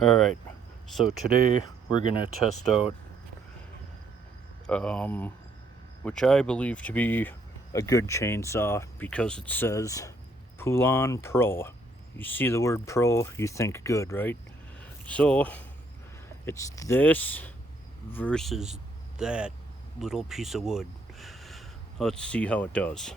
Alright, so today we're gonna test out which I believe to be a good chainsaw because it says Poulan Pro. You see the word pro, you think good, right? So it's this versus that little piece of wood. Let's see how it does.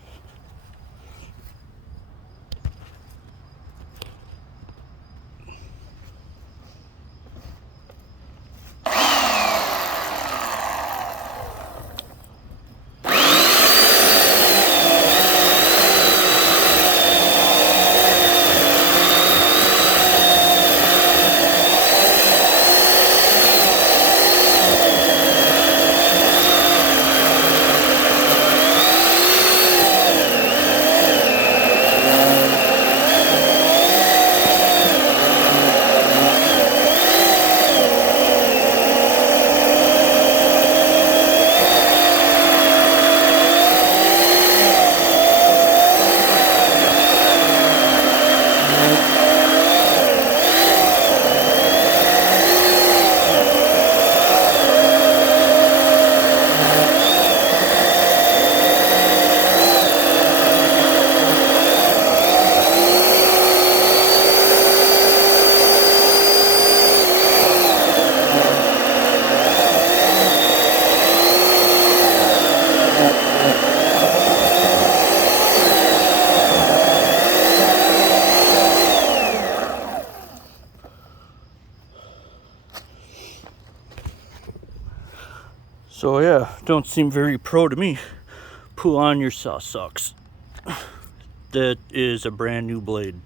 So yeah, don't seem very pro to me. Poulan, your saw sucks. That is a brand new blade.